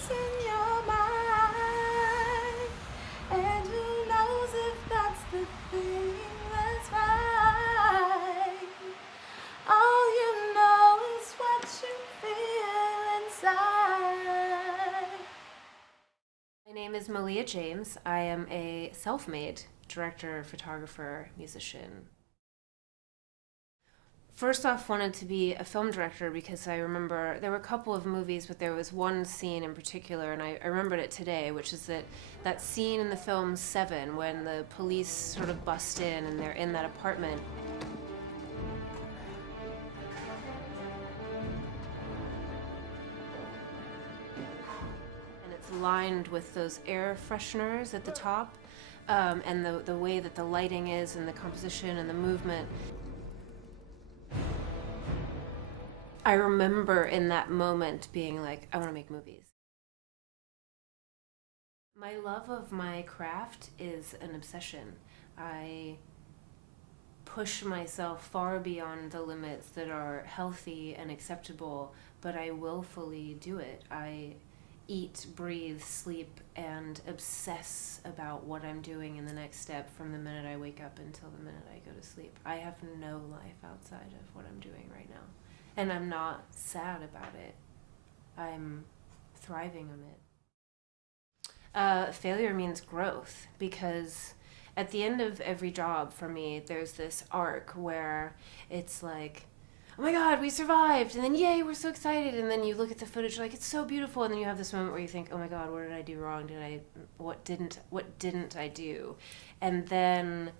what's in your mind. And who knows if that's the thing that's right. All you know is what you feel inside. My name is Malia James. I am a self-made director, photographer, musician. First off, wanted to be a film director because I remember there were a couple of movies, but there was one scene in particular, and I remembered it today, which is that scene in the film Seven when the police sort of bust in and they're in that apartment. And it's lined with those air fresheners at the top, and the way that the lighting is and the composition and the movement. I remember in that moment being like, I want to make movies. My love of my craft is an obsession. I push myself far beyond the limits that are healthy and acceptable, but I willfully do it. I eat, breathe, sleep, and obsess about what I'm doing in the next step from the minute I wake up until the minute I go to sleep. I have no life outside of what I'm doing right now. And I'm not sad about it. I'm thriving on it. Failure means growth, because at the end of every job for me, there's this arc where it's like, oh my God, we survived, and then yay, we're so excited, and then you look at the footage, you're like, it's so beautiful, and then you have this moment where you think, oh my God, what did I do wrong? What didn't I do? And then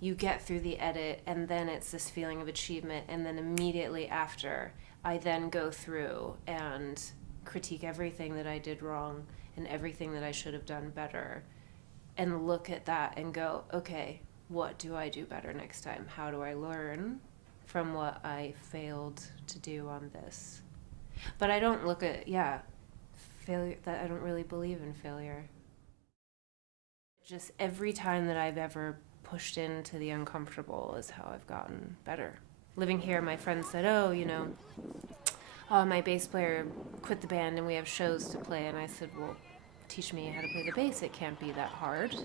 you get through the edit, and then it's this feeling of achievement, and then immediately after, I then go through and critique everything that I did wrong and everything that I should have done better, and look at that and go, okay, what do I do better next time? How do I learn from what I failed to do on this? But I don't look at, failure, that I don't really believe in failure. Just every time that I've ever pushed into the uncomfortable is how I've gotten better. Living here, my friend said, my bass player quit the band and we have shows to play. And I said, well, teach me how to play the bass. It can't be that hard.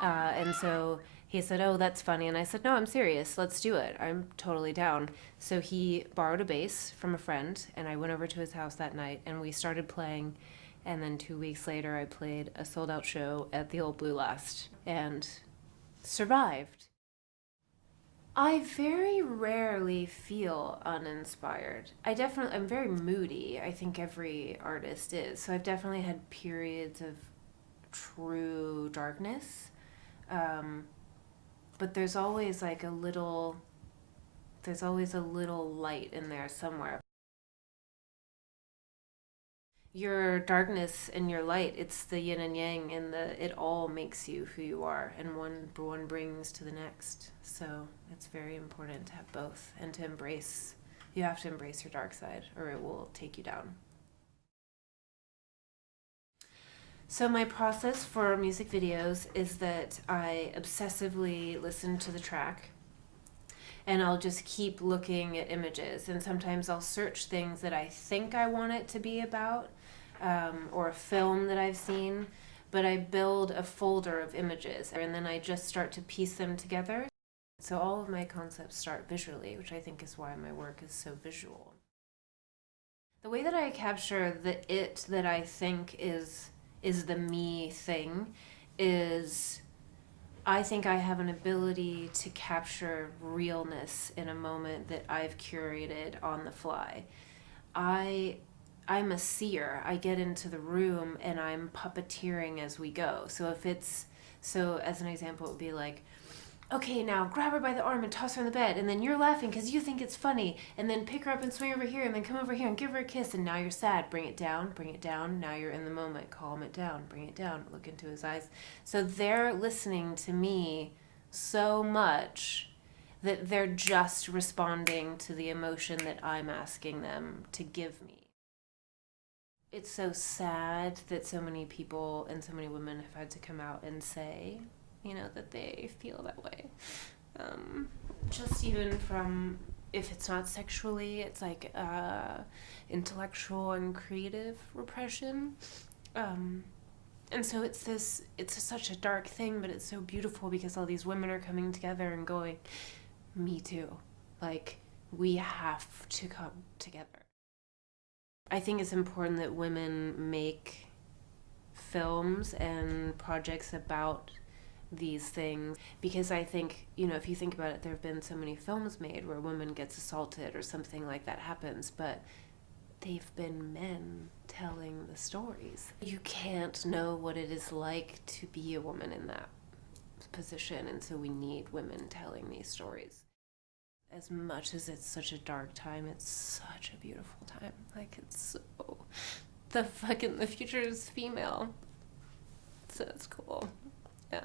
And so he said, oh, that's funny. And I said, no, I'm serious. Let's do it. I'm totally down. So he borrowed a bass from a friend, and I went over to his house that night and we started playing. And then 2 weeks later, I played a sold-out show at the Old Blue Last and survived. I very rarely feel uninspired. I'm very moody. I think every artist is. So I've definitely had periods of true darkness. But there's always a little light in there somewhere. Your darkness and your light, it's the yin and yang, and it all makes you who you are, and one brings to the next. So it's very important to have both, and you have to embrace your dark side or it will take you down. So my process for music videos is that I obsessively listen to the track, and I'll just keep looking at images, and sometimes I'll search things that I think I want it to be about, or a film that I've seen, but I build a folder of images, and then I just start to piece them together. So all of my concepts start visually, which I think is why my work is so visual. The way that I capture the it that I think is the me thing is, I think I have an ability to capture realness in a moment that I've curated on the fly. I'm a seer. I get into the room and I'm puppeteering as we go. So as an example, it would be like, okay, now grab her by the arm and toss her on the bed, and then you're laughing because you think it's funny, and then pick her up and swing over here, and then come over here and give her a kiss, and now you're sad. Bring it down, now you're in the moment. Calm it down, bring it down, look into his eyes. So they're listening to me so much that they're just responding to the emotion that I'm asking them to give me. It's so sad that so many people and so many women have had to come out and say, that they feel that way. Just even from, if it's not sexually, it's like intellectual and creative repression. And so it's such a dark thing, but it's so beautiful because all these women are coming together and going, me too. Like, we have to come together. I think it's important that women make films and projects about these things, because I think, if you think about it, there have been so many films made where a woman gets assaulted or something like that happens, but they've been men telling the stories. You can't know what it is like to be a woman in that position, and so we need women telling these stories. As much as it's such a dark time, it's such a beautiful time. Like, it's so... the future is female. So it's cool. Yeah.